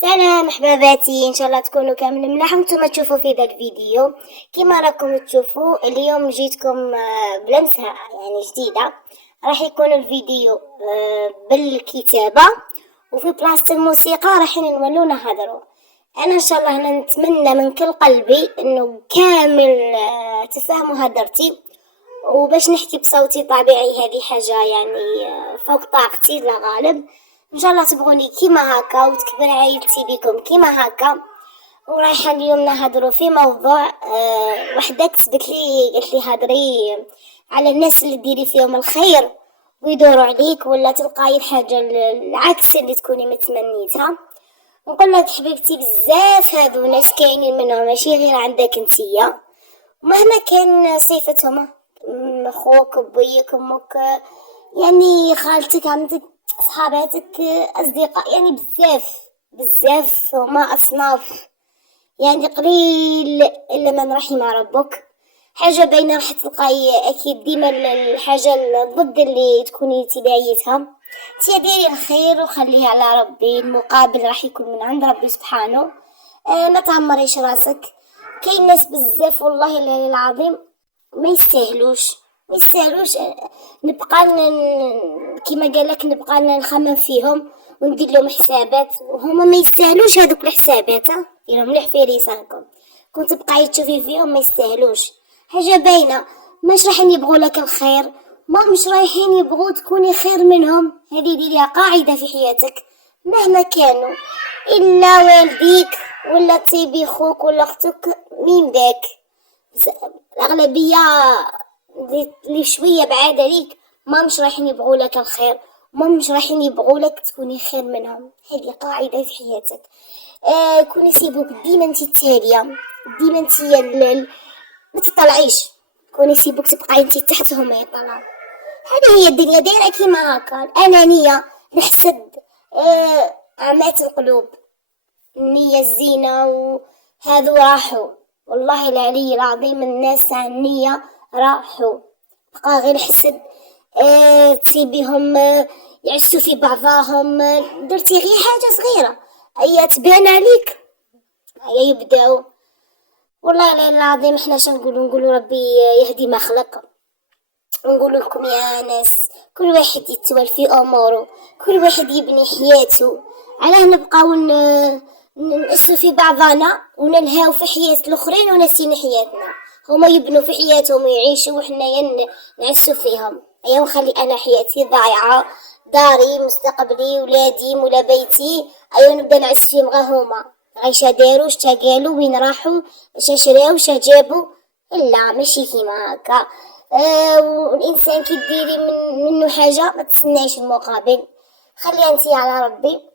سلام حباباتي، ان شاء الله تكونوا كامل ملاح وانتم تشوفوا في ذا الفيديو. كما راكم تشوفوا اليوم جيتكم بلمسة يعني جديدة. راح يكون الفيديو بالكتابة، وفي بلاصة الموسيقى راح نولوا نهضروا. انا ان شاء الله نتمنى من كل قلبي انه كامل تفهموا هدرتي، وباش نحكي بصوتي طبيعي هذه حاجة يعني فوق طاقتي لا غالب. ان شاء الله تبغوني كيما هكا وتكبر عائلتي بكم كيما هكا. ورايحه اليوم نهضروا في موضوع وحده كتبت لي قالت لي هضري على الناس اللي ديري فيهم الخير ويدوروا عليك، ولا تلقاي الحاجه العكس اللي تكوني متمنيتها. نقول لك حبيبتي بزاف هذو ناس كاينين منهم ماشي غير عندك انتيا، مهما كان صفتهم، اخوك بيك امك يعني خالتك عمتك صحاباتك اصدقاء، يعني بزاف بزاف هما اصناف، يعني قليل الا من رحم ربك. حاجه باينه راح تلقاي اكيد ديما الحاجه الضد اللي تكوني تبايتها. ديري الخير وخليه على ربي، المقابل راح يكون من عند ربي سبحانه. ما تعمريش راسك. كاين ناس بزاف والله العظيم ما يستاهلوش ما يستاهلوش. نبقى كيما قالك نبقى نخمم فيهم وندير لهم حسابات، وهما ما يستاهلوش هذوك الحسابات. ديرهم مليح في ريسانكم، كنت تبقاي تشوفي فيهم ما يستاهلوش. حاجه باينه، مش رايحين يبغوا لك الخير، ما مش رايحين يبغوا تكوني خير منهم. هذه ديريها قاعده في حياتك مهما كانوا، الا والديك ولا طيبي خوك ولا اختك مين ذاك. الأغلبية اللي شوية بعاد عليك ما مش رايحين يبغوا لك الخير، ما مش رايحين يبغوا لك تكوني خير منهم. هذه قاعدة في حياتك. كوني سيبوك ديما انتي التالية، ديما انتي ما تطلعيش، كوني سيبوك تبقاي انتي تحتهم ما يطلعوا. هذه هي الدنيا دايرة كيما هكا. الأنانية، الحسد، أعمات القلوب، النية الزينة وهذو راحوا. والله العلي العظيم الناس عن النية راحوا، بقى غير حسد. تسيبيهم يعسوا في بعضهم. درتي غير حاجة صغيرة هي تبان عليك هي يبداو. والله العلي العظيم احنا نقولوا ربي يهدي ما خلق. نقول لكم يا ناس كل واحد يتول في اموره، كل واحد يبني حياته. علاه نبقاو نقصوا في بعضنا وننهاو في حياة الاخرين ونسين حياتنا. هما يبنوا في حياتهم ويعيشوا وحنا نعسوا فيهم. ايوا نخلي انا حياتي ضايعه، داري مستقبلي ولادي مولا بيتي، ايوا نبدا نعس فيهم غا هما عايشه داروا شتا قالوا وين راحوا شا شراو شا جابوا. لا ماشي كيما هكا. والانسان كي ديري منه حاجه ما تستنايش المقابل، خليها انتي على ربي.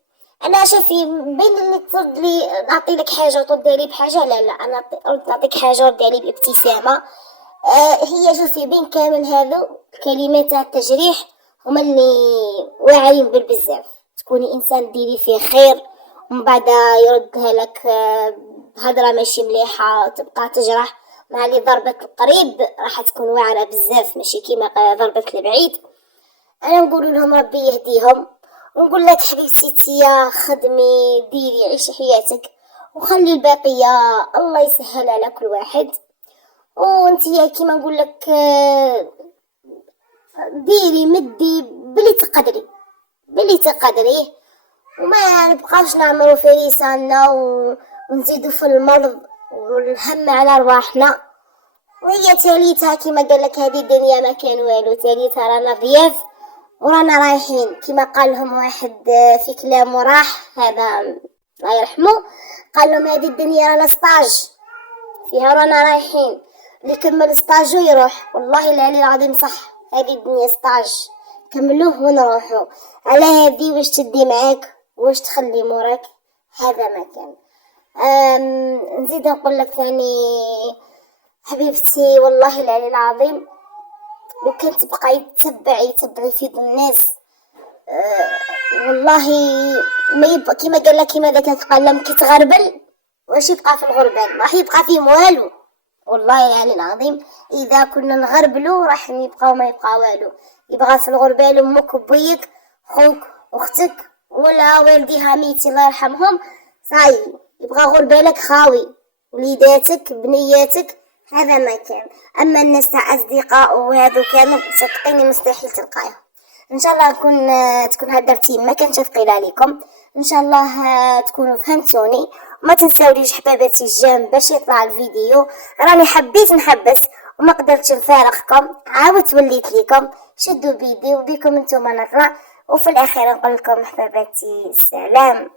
انا شوفي بين اللي ترد لي نعطي لك حاجه وتردي لي بحاجه، لا انا نعطيك حاجه وردي لي بابتسامه. هي شوفي بين كامل هذو كلمات التجريح هما اللي واعرين بالبزاف. تكوني انسان ديري فيه خير ومن بعد يردها لك بهضره ماشي مليحه تبقى تجرح. مع اللي ضربة القريب راح تكون واعرة بزاف ماشي كيما ضربة البعيد. انا نقول لهم ربي يهديهم، ونقول لك حبيبتي يا خدمي ديري عيشي حياتك وخلي الباقية الله يسهل على كل واحد. وانتي كيما نقول لك ديري مدي بلي تقدريه وما نبقاوش نعمرو في لساننا ونزيدو في المرض والهم على رواحنا. وهي تاليتها كيما قالك هذه الدنيا ما كان والو، تاليتها رانا ضياف ورانا رايحين. كيما قال لهم واحد في كلامه راح هذا الله يرحمه، قال لهم هذه الدنيا رانا ستاج فيها رانا رايحين، اللي كمل ستاجو يروح. والله العلي العظيم صح، هذه الدنيا ستاج كملوه ونروحوا. على هذه واش تدي معاك واش تخلي موراك هذا ما كان. نزيد نقول لك ثاني حبيبتي والله العلي العظيم لو كنت تبقاي تتبعي في الناس والله ما يبقى كيما قال لك كيما ذاك قال كي تغربل واش يبقى في الغربال، راح يبقى فيه والو. والله العلي العظيم اذا كنا نغربلو راح يبقى ما يبقى والو. يبقى في الغربال امك وبيك خوك واختك ولا والديها ميتي الله يرحمهم، صاي يبغى غور بالك خاوي، وليداتك بنياتك هذا ما كان. اما الناس تاع اصدقاء وهذو كامل صدقيني مستحيل تلقايهم. ان شاء الله تكون هالدرتين ما كانش ثقيل عليكم، ان شاء الله تكونوا فهمتوني. وما تنساوليش حباباتي الجام باش يطلع الفيديو، راني حبيت نحبس وما قدرتش نفارقكم، عاودت وليت ليكم، شدوا بيدي وبيكم انتم نطلع. وفي الاخير نقول لكم حباباتي سلام.